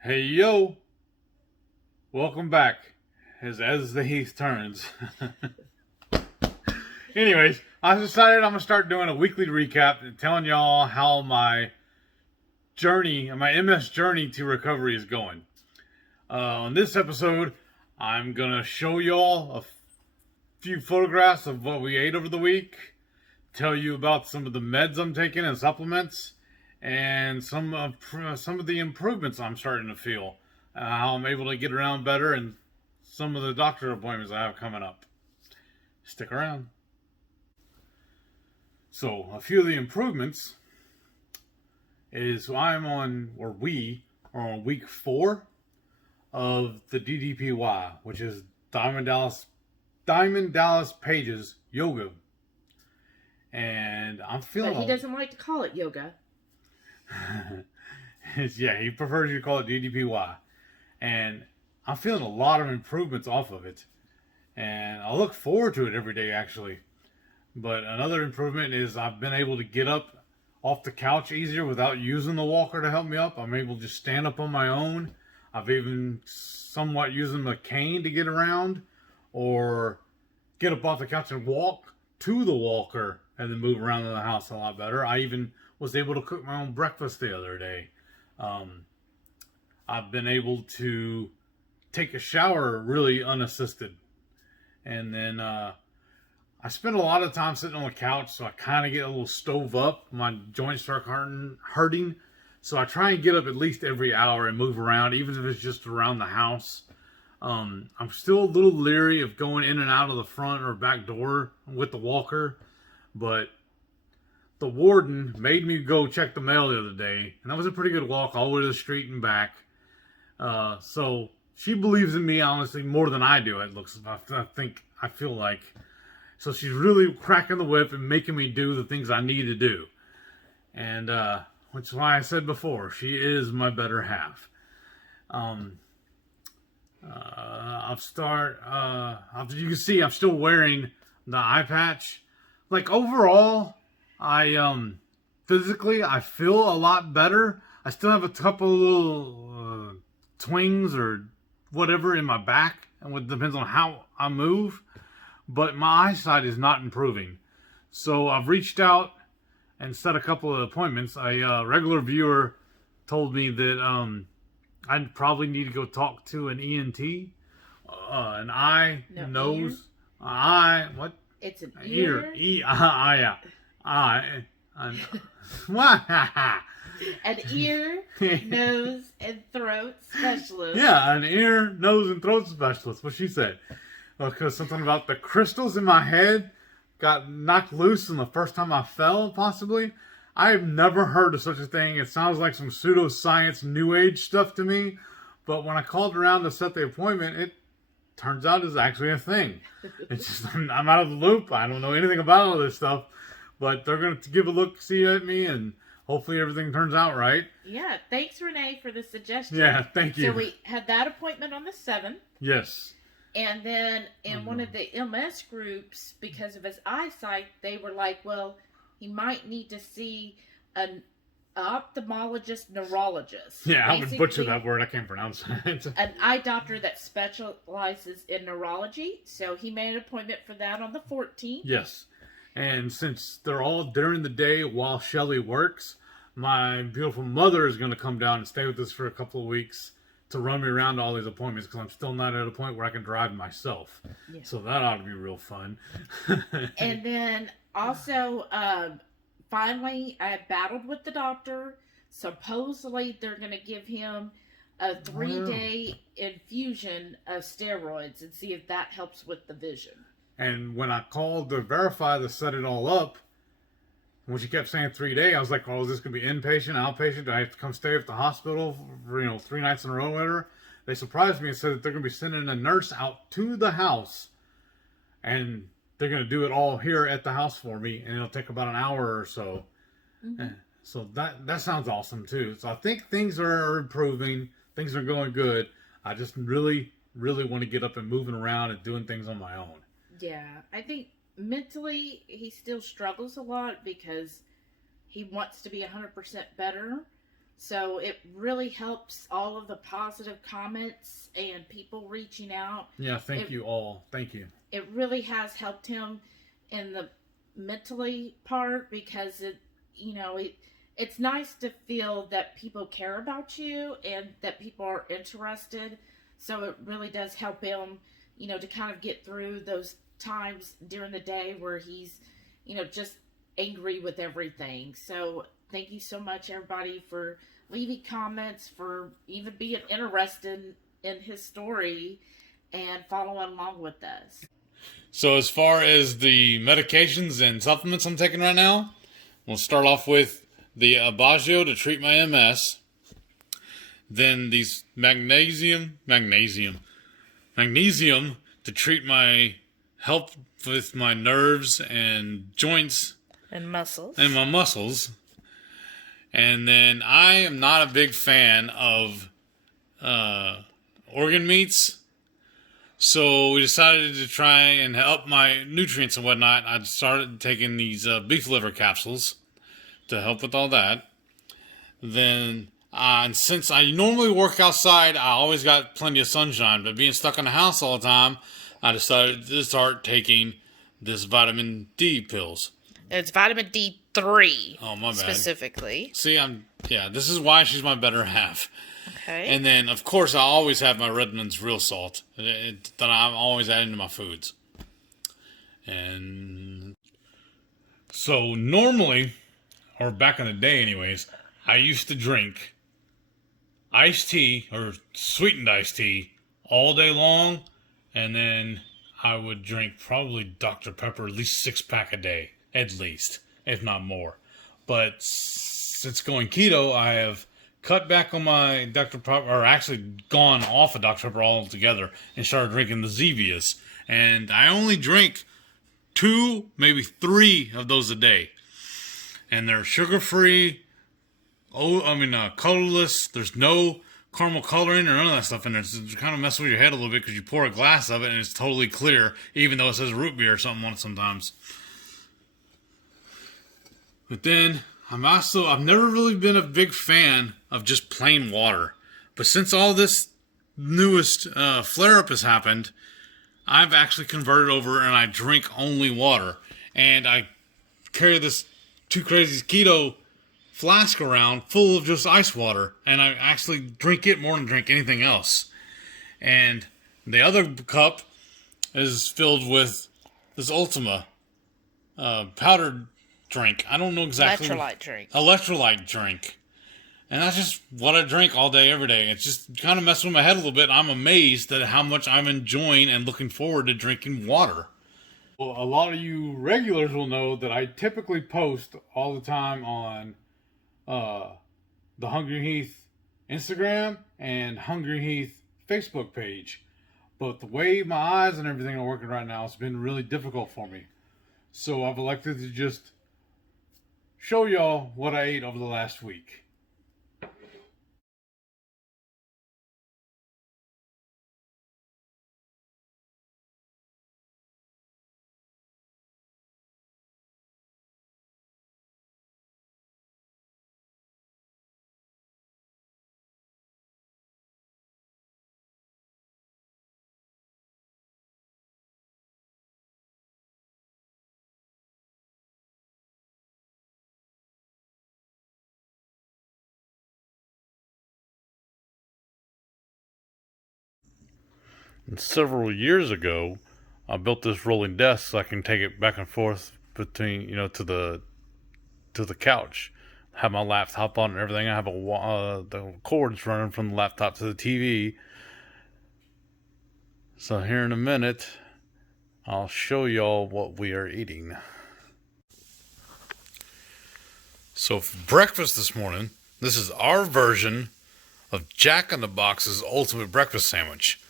Hey yo, welcome back as the Heath turns. Anyways, I decided I'm gonna start doing a weekly recap and telling y'all how my MS journey to recovery is going. On this episode, I'm gonna show y'all a few photographs of what we ate over the week, tell you about some of the meds I'm taking and supplements, and some of the improvements I'm starting to feel. How I'm able to get around better, and some of the doctor appointments I have coming up. Stick around. So, a few of the improvements is we are on week 4 of the DDPY, which is Diamond Dallas Page's yoga. And I'm feeling. But he doesn't like to call it yoga. Yeah, he prefers you to call it DDPY. And I'm feeling a lot of improvements off of it. And I look forward to it every day, actually. But another improvement is I've been able to get up off the couch easier without using the walker to help me up. I'm able to just stand up on my own. I've even somewhat using the cane to get around, or get up off the couch and walk to the walker and then move around in the house a lot better. I even was able to cook my own breakfast the other day. I've been able to take a shower really unassisted. And then I spend a lot of time sitting on the couch, so I kind of get a little stove up. My joints start hurting. So I try and get up at least every hour and move around, even if it's just around the house. I'm still a little leery of going in and out of the front or back door with the walker, but the warden made me go check the mail the other day, and that was a pretty good walk all the way to the street and back. So she believes in me, honestly, more than I do. I feel like. So she's really cracking the whip and making me do the things I need to do. And, which is why I said before, she is my better half. You can see I'm still wearing the eye patch. Like, overall, physically, I feel a lot better. I still have a couple little twings or whatever in my back, and it depends on how I move. But my eyesight is not improving. So I've reached out and set a couple of appointments. A regular viewer told me that I'd probably need to go talk to an ENT, an eye, nose, eye, what? It's an ear. Yeah. Eye. An ear, nose, and throat specialist. Yeah, an ear, nose, and throat specialist. What she said. Because something about the crystals in my head got knocked loose in the first time I fell, possibly. I have never heard of such a thing. It sounds like some pseudoscience, new age stuff to me. But when I called around to set the appointment, it turns out it's actually a thing. It's just, I'm out of the loop. I don't know anything about all this stuff. But they're going to give a look-see at me, and hopefully everything turns out right. Yeah, thanks, Renee, for the suggestion. Yeah, thank you. So we had that appointment on the 7th. Yes. And then in one of the MS groups, because of his eyesight, they were like, well, he might need to see an ophthalmologist neurologist. Yeah, I would butcher that word. I can't pronounce it. An eye doctor that specializes in neurology. So he made an appointment for that on the 14th. Yes. And since they're all during the day while Shelly works, my beautiful mother is going to come down and stay with us for a couple of weeks to run me around to all these appointments, because I'm still not at a point where I can drive myself. Yeah. So that ought to be real fun. And then also, finally, I battled with the doctor. Supposedly, they're going to give him a 3-day infusion of steroids and see if that helps with the vision. And when I called to verify to set it all up, when she kept saying 3-day, I was like, oh, is this going to be inpatient, outpatient? Do I have to come stay at the hospital for, 3 nights in a row or whatever? They surprised me and said that they're going to be sending a nurse out to the house, and they're going to do it all here at the house for me, and it'll take about an hour or so. Mm-hmm. So that sounds awesome, too. So I think things are improving. Things are going good. I just really, really want to get up and moving around and doing things on my own. Yeah, I think mentally, he still struggles a lot because he wants to be 100% better. So it really helps all of the positive comments and people reaching out. Yeah, thank you all. Thank you. It really has helped him in the mentally part, because it's nice to feel that people care about you and that people are interested. So it really does help him, to kind of get through those times during the day where he's, just angry with everything. So thank you so much, everybody, for leaving comments, for even being interested in his story and following along with us. So as far as the medications and supplements I'm taking right now, we'll start off with the Abagio to treat my MS. Then these magnesium to treat my help with my nerves and joints and muscles. And my muscles. And then I am not a big fan of organ meats. So we decided to try and up my nutrients and whatnot. I started taking these beef liver capsules to help with all that. Then, and since I normally work outside, I always got plenty of sunshine. But being stuck in the house all the time, I decided to start taking this vitamin D pills. It's vitamin D3. Oh, my bad. Specifically. See, this is why she's my better half. Okay. And then, of course, I always have my Redmond's real salt that I'm always adding to my foods. And so normally, or back in the day anyways, I used to drink iced tea or sweetened iced tea all day long. And then I would drink probably Dr. Pepper, at least 6-pack a day, at least, if not more. But since going keto, I have cut back on my Dr. Pepper, or actually gone off of Dr. Pepper altogether and started drinking the Zevias. And I only drink 2, maybe 3 of those a day. And they're sugar-free, colorless. There's no caramel coloring or none of that stuff in there. It's kind of mess with your head a little bit because you pour a glass of it and it's totally clear, even though it says root beer or something on it sometimes. But then, I've never really been a big fan of just plain water. But since all this newest flare-up has happened, I've actually converted over and I drink only water. And I carry this Too Crazy Keto flask around full of just ice water. And I actually drink it more than drink anything else. And the other cup is filled with this Ultima powdered drink. I don't know exactly. Electrolyte drink. And that's just what I drink all day, every day. It's just kind of messing with my head a little bit. I'm amazed at how much I'm enjoying and looking forward to drinking water. Well, a lot of you regulars will know that I typically post all the time on the HungryHeath Instagram and HungryHeath Facebook page. But the way my eyes and everything are working right now, it's been really difficult for me. So I've elected to just show y'all what I ate over the last week. And several years ago, I built this rolling desk so I can take it back and forth between, to the couch. Have my laptop on and everything. I have the cords running from the laptop to the TV. So here in a minute, I'll show y'all what we are eating. So for breakfast this morning, this is our version of Jack in the Box's ultimate breakfast sandwich.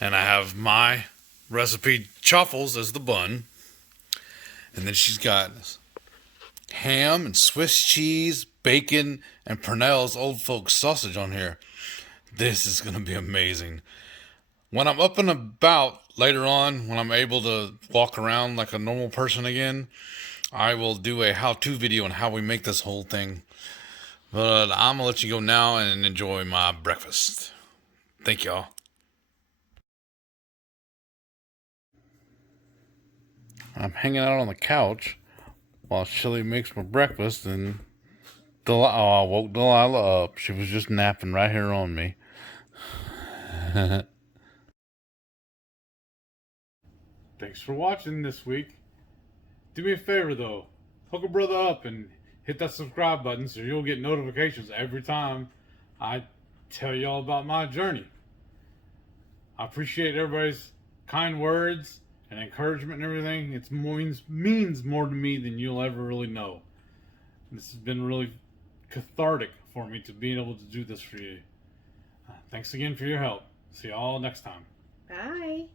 And I have my recipe chaffles as the bun. And then she's got ham and Swiss cheese, bacon, and Purnell's Old Folks sausage on here. This is going to be amazing. When I'm up and about later on, when I'm able to walk around like a normal person again, I will do a how-to video on how we make this whole thing. But I'm going to let you go now and enjoy my breakfast. Thank y'all. I'm hanging out on the couch while Shelly makes my breakfast, and I woke Delilah up. She was just napping right here on me. Thanks for watching this week. Do me a favor though, hook a brother up and hit that subscribe button so you'll get notifications every time I tell y'all about my journey. I appreciate everybody's kind words and encouragement and everything. It means more to me than you'll ever really know. This has been really cathartic for me to being able to do this for you. Thanks again for your help. See y'all next time. Bye.